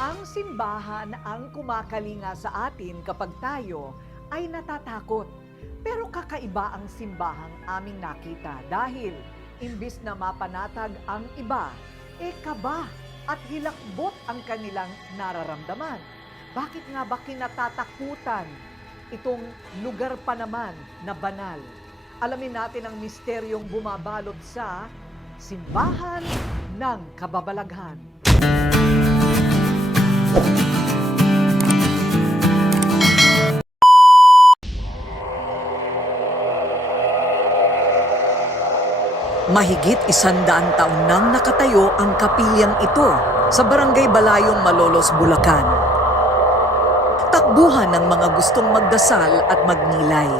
Ang simbahan ang kumakalinga sa atin kapag tayo ay natatakot. Pero kakaiba ang simbahang aming nakita dahil imbis na mapanatag ang iba, kaba at hilakbot ang kanilang nararamdaman. Bakit nga ba kinatatakutan itong lugar pa naman na banal? Alamin natin ang misteryong bumabalot sa Simbahan ng Kababalaghan. Mahigit 100 taon nang nakatayo ang kapilyang ito sa Barangay Balayong, Malolos, Bulacan. Takbuhan ng mga gustong magdasal at magnilay.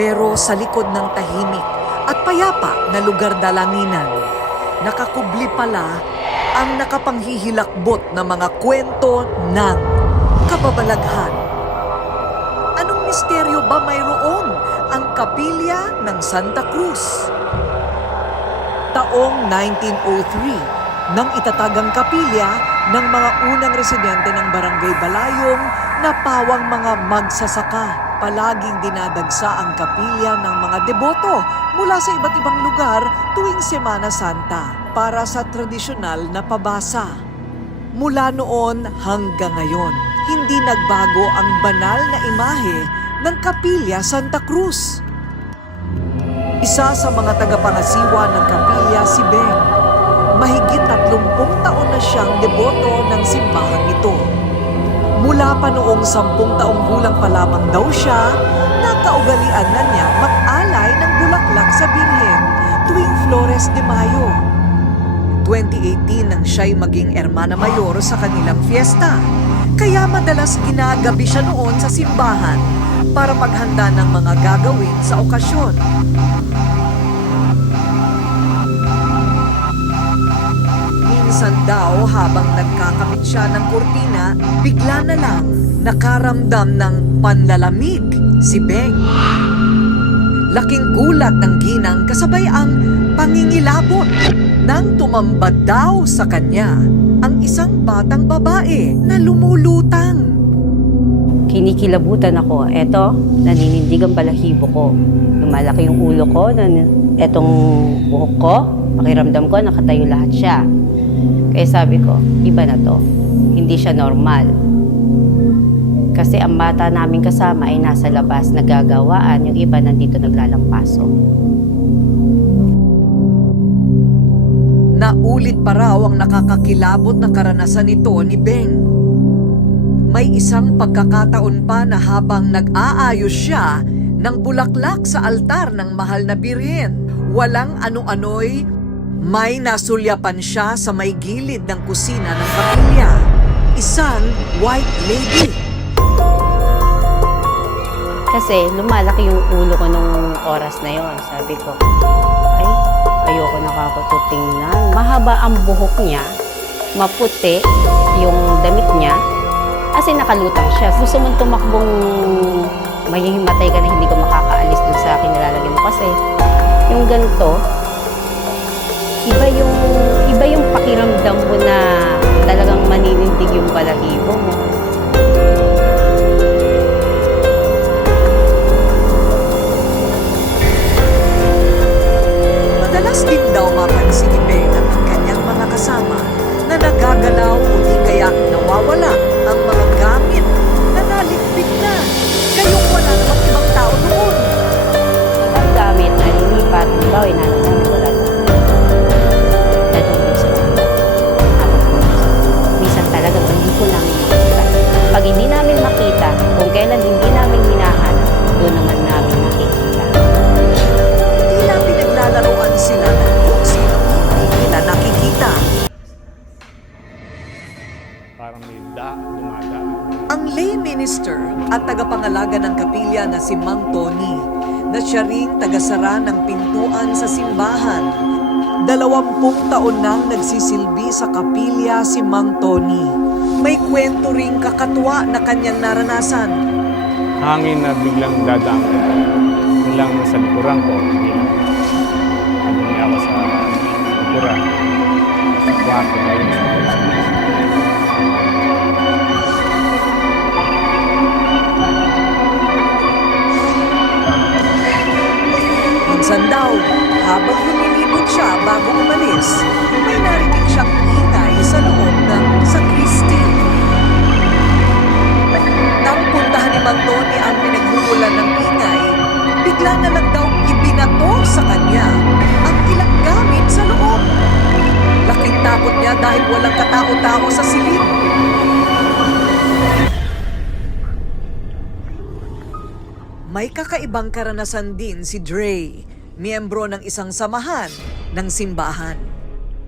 Pero sa likod ng tahimik at payapa na lugar dalanginan, nakakubli pala ang nakapanghihilakbot na mga kwento ng kababalaghan. Anong misteryo ba mayroon ang kapilya ng Santa Cruz? Taong 1903, nang itatag ang kapilya ng mga unang residente ng Barangay Balayong na pawang mga magsasaka. Palaging dinadagsa ang kapilya ng mga deboto mula sa iba't ibang lugar tuwing Semana Santa para sa tradisyonal na pabasa. Mula noon hanggang ngayon, hindi nagbago ang banal na imahe ng Kapilya Santa Cruz. Isa sa mga tagapangasiwa ng kapilya si Ben. Mahigit 30 taon na siyang deboto ng simbahang ito. Mula pa noong 10 taong gulang pa lamang daw siya, nakaugalian na niya mag-alay ng bulaklak sa Birhen tuwing Flores de Mayo. 2018 nang siya'y maging Hermana Mayor sa kanilang fiesta. Kaya madalas ginagabi siya noon sa simbahan para maghanda ng mga gagawin sa okasyon. Minsan daw habang nagkakamit siya ng kurtina, bigla na lang nakaramdam ng panlalamig si Beng. Laking gulat ng ginang kasabay ang pangingilabot nang tumambad daw sa kanya ang isang batang babae na lumulutang. Kinikilabutan ako. Eto, naninindig ang balahibo ko. Lumalaki yung ulo ko, etong buhok ko, pakiramdam ko, nakatayo lahat siya. Kaya sabi ko, iba na to. Hindi siya normal. Kasi ang bata namin kasama ay nasa labas, nagagawaan. Yung iba nandito naglalampaso. Naulit pa raw ang nakakakilabot na karanasan nito ni Beng. May isang pagkakataon pa na habang nag-aayos siya ng bulaklak sa altar ng mahal na Birhen, walang ano-ano'y may nasulyapan siya sa may gilid ng kusina ng kapilya. Isang white lady. Kasi lumalaki yung ulo ko nung oras na yon. Sabi ko, ay, ayoko nakakatutingnan. Mahaba ang buhok niya, maputi yung damit niya, kasi nakalutang siya. Gusto mong tumakbong mahihimatay ka na hindi ka makakaalis dun sa kinalalagyan mo. Kasi yung ganito, iba yung pakiramdam mo na talagang maninindig yung balahibo mo. Madalas din daw mapansin ni Beng at ang kanyang mga kasama na nagagalaw o di kaya nawawala ang mga gamit na nalitpik na. Gayong wala namang ibang tao noon. Ibang gamit na lilipat, halimbawa, inanap namin wala na. Natulog sa mga. Minsan talaga hindi ko namin makita. Pag hindi namin makita, kung kailan hindi namin hinahanap, doon naman namin nakikita. Tila pinaglalaroan sila ng kung sino hindi nila nakikita. Parang may dumadaan. Ang lay minister at tagapangalaga ng kapilya na si Mang Tony, na siya ring tagasara ng pintuan sa simbahan. 20 taon nang nagsisilbi sa kapilya si Mang Tony. May kwento ring kakatwa na kanyang naranasan. Hangin na biglang dadaan ko. Bilang sa likuran ko, bilang ako sa likuran. Kwarto na yun. May kakaibang karanasan din si Dre, miyembro ng isang samahan ng simbahan.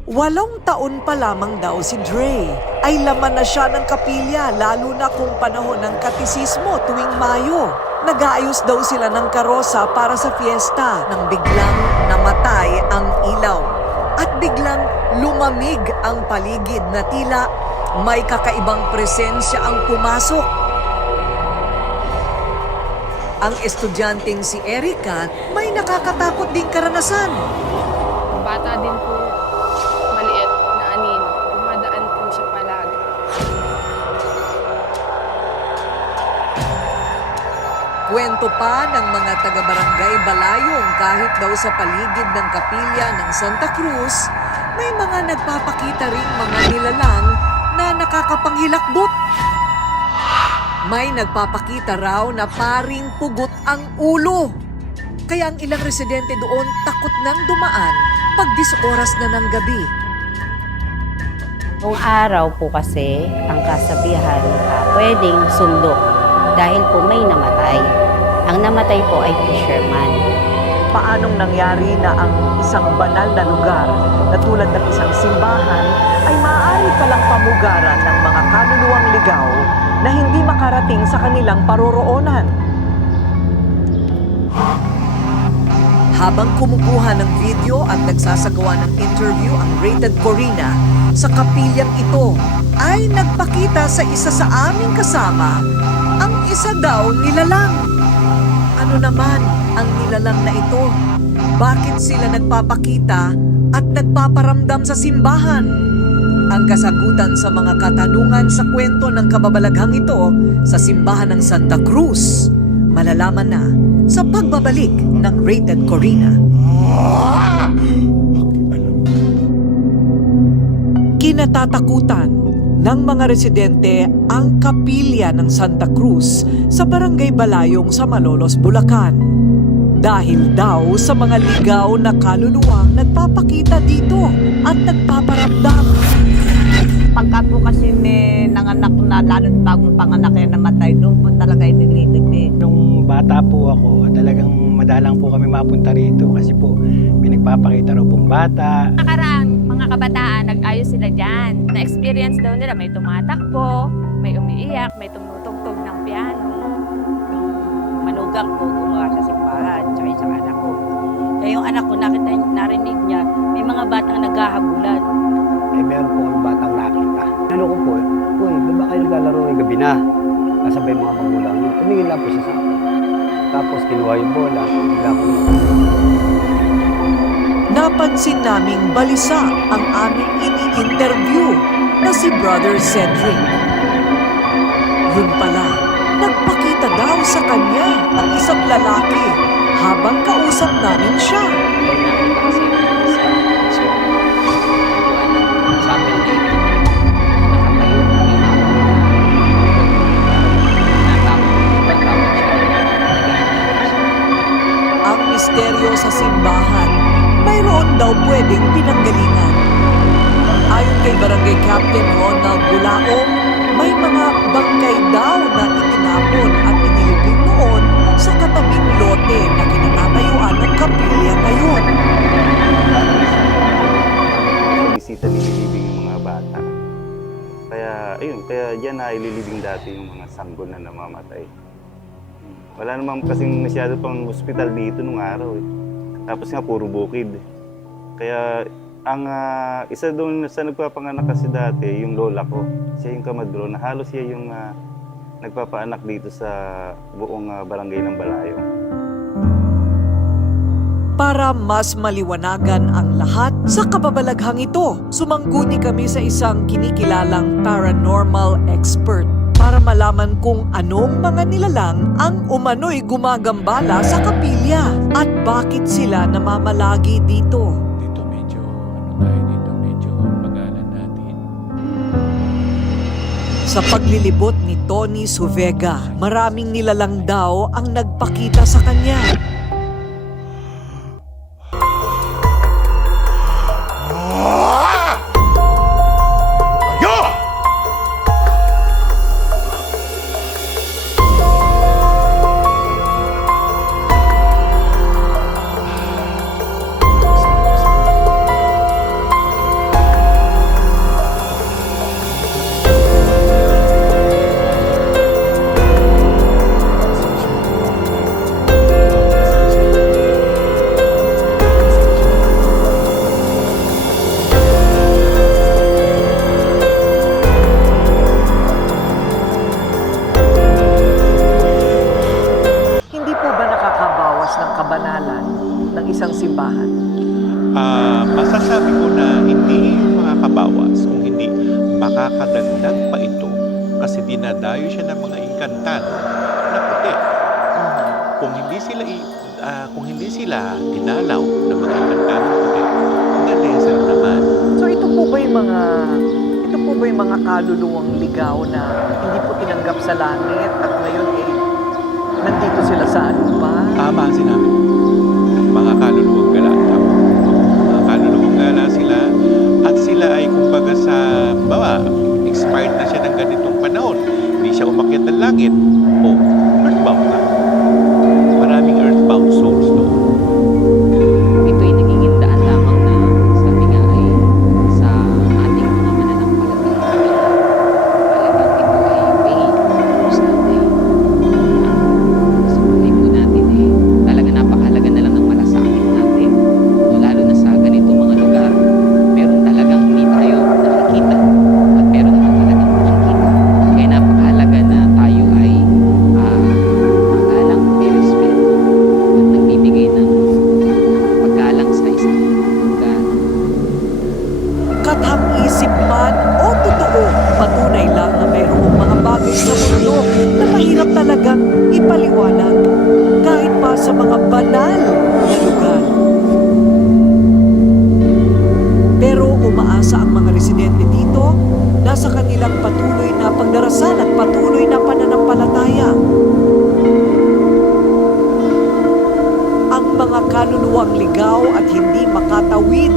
8 taon pa lamang daw si Dre ay laman na siya ng kapilya, lalo na kung panahon ng katisismo tuwing Mayo. Nag-aayos daw sila ng karosa para sa fiesta nang biglang namatay ang ilaw. At biglang lumamig ang paligid na tila may kakaibang presensya ang pumasok. Ang estudyanteng si Erica may nakakatakot ding karanasan. Bata din po, maliit na anin. Dumadaan po siya palagi. Kwento pa ng mga taga-barangay Balayong kahit daw sa paligid ng kapilya ng Santa Cruz, may mga nagpapakita ring mga nilalang na nakakapanghilakbot. May nagpapakita raw na paring pugot ang ulo. Kaya ang ilang residente doon takot nang dumaan pag 10 oras na ng gabi. Noong araw po kasi, ang kasabihan, pwedeng sundo dahil po may namatay. Ang namatay po ay fisherman. Paanong nangyari na ang isang banal na lugar na tulad ng isang simbahan ay maaari palang pamugaran ng mga kaluluwang ligaw na hindi makarating sa kanilang paroroonan? Habang kumukuha ng video at nagsasagawa ng interview ang Rated Corina sa kapilyang ito, ay nagpakita sa isa sa aming kasama ang isa daw nilalang. Ano naman ang nilalang na ito? Bakit sila nagpapakita at nagpaparamdam sa simbahan? Ang kasagutan sa mga katanungan sa kwento ng kababalaghang ito sa simbahan ng Santa Cruz, malalaman na sa pagbabalik ng Rated Corina. Kinatatakutan ng mga residente ang kapilya ng Santa Cruz sa Barangay Balayong sa Malolos, Bulacan. Dahil daw sa mga ligaw na kaluluwang nagpapakita dito at nagpaparamdam. Pagka po kasi may nanganak na, lalo't bagong panganak na namatay, doon po talaga inilibig. Nung bata po ako, talagang madalang po kami mapunta rito kasi po may nagpapakita raw pong bata. Nakaraang mga kabataan, nag-ayos sila dyan. Na-experience daw nila, may tumatakbo, may umiiyak, may tumutugtog ng piano. Manugang po gumawa sa simbahan, tsaka isang anak ko. Kaya yung anak ko, narinig niya, may mga batang naghahabulan. Eh meron po kami batang nakita. Ano ko po, uy, doon ba kayo naglalaro ng gabi na? Kasabay mga magulang niyo. Tumingin lang po siya sa akin. Tapos kinuha yung bola, bigla po. Napansin naming balisa ang aming ini-interview na si Brother Cedric. Yun pala, nagpakita daw sa kanya ang isang lalaki habang kausap namin siya. Ang misteryo sa simbahan, mayroon daw pwedeng pinanggalingan. Ayon kay Barangay Captain Ronald Bulaong, may mga bangkay daw na itinapon at inilibing noon sa katabing lote na kinatatayuan ng kapilya ngayon. Bisita nililibing yung mga bata. Kaya, ayun, kaya diyan na ililibing dati yung mga sanggol na namamatay. Wala naman kasing masyado pang hospital dito nung araw eh. Tapos nga puro bukid. Kaya ang isa doon sa nagpapanganak kasi dati, yung lola ko, siya yung kamadro na halos siya yung nagpapaanak dito sa buong barangay ng Balayong. Para mas maliwanagan ang lahat sa kababalaghang ito, sumangguni kami sa isang kinikilalang paranormal expert para malaman kung anong mga nilalang ang umano'y gumagambala sa kapilya at bakit sila namamalagi dito. Dito medyo pagalan natin. Sa paglilibot ni Tony Suvega, maraming nilalang daw ang nagpakita sa kanya. Maliwanag pa ito kasi dinadayo siya ng mga inkantado na puti. Kung hindi sila dinalaw ng mga inkantado na puti, nalesel naman. So ito po ba yung mga kaluluwang ligaw na hindi po tinanggap sa langit at ngayon nandito sila sa lupa? Tama ang sinabi. Mga kaluluwang gala. Tama. Mga kaluluwang gala sila at sila ay kumbaga sa expired na siya ng ganitong panahon. Hindi siya umakyat ng langit. Earthbound na. Maraming earthbound souls doon. Ito'y nagiging daan lamang na sabi nga ay sa ating mga mananampalataya. Talagang ito ay way close natin. Sa buhay po natin talaga napakahalaga na lang ng malasakit natin. Lalo na sa ganito mga lugar, meron talagang hindi tayo nakikita at meron naman talagang nakikita. Kaya napakahalaga na tayo ay magalang, may respeto at nagbibigay ng paggalang sa isang lugar. Kathang-isip man o totoo, patunay lang na mayroong mga bagay sa mundo na mahirap talagang ipaliwanag kahit pa sa mga banal na lugar. Pero umaasa ang mga residente dito na sa kanilang patuloy na pagdarasal at patuloy na pananampalataya. Ang mga kaluluwang ligaw at hindi makatawid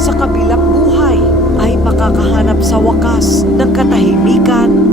sa kabilang buhay ay makakahanap sa wakas ng katahimikan